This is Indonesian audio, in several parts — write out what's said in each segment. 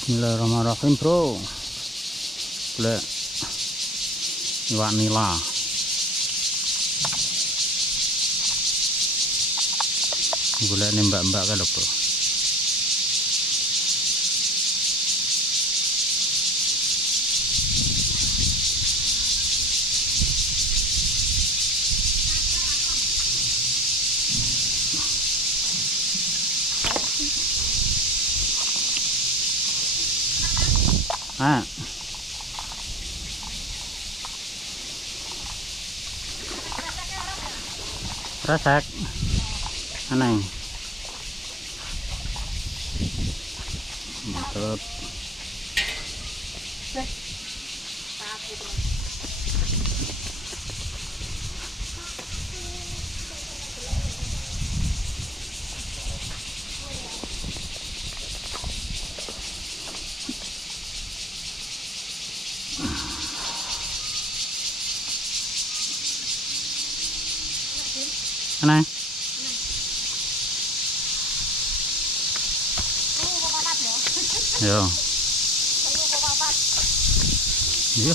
Bismillahirrahmanirrahim, bro. Golek iwak nila. Golek nih mbak-mbak kan lho, bro. Ah. Resek. Aneh. Mantap. Aneh. Yo. Iya.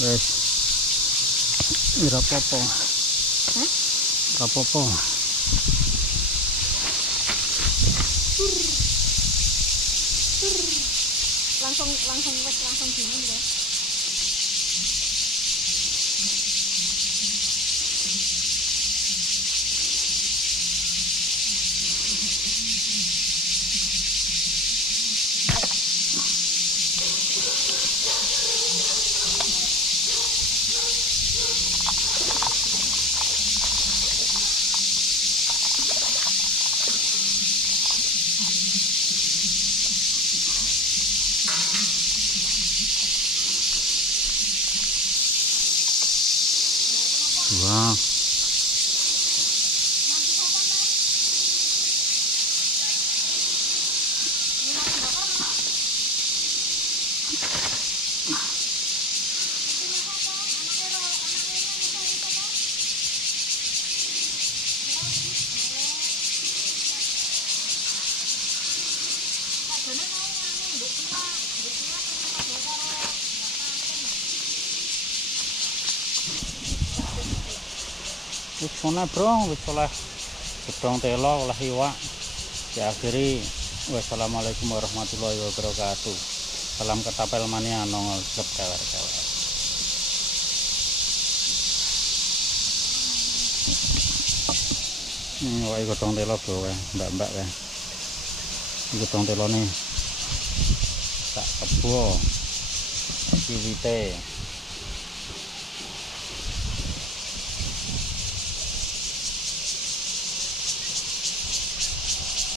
Wes. Ira apa-apa. Hah? Apa-apa. Langsung dingin ya. Wah. Wis sone, bro, wis oleh gedhong telo, oleh iwak. Diakhiri wassalamualaikum warahmatullahi wabarakatuh. Salam ketapel mania nongol klub kewer-kewer. Ini iwak gedhong telo, bro, mbak-mbak ya. Ini gedhong telo nih. Tak kebo. Kiwite.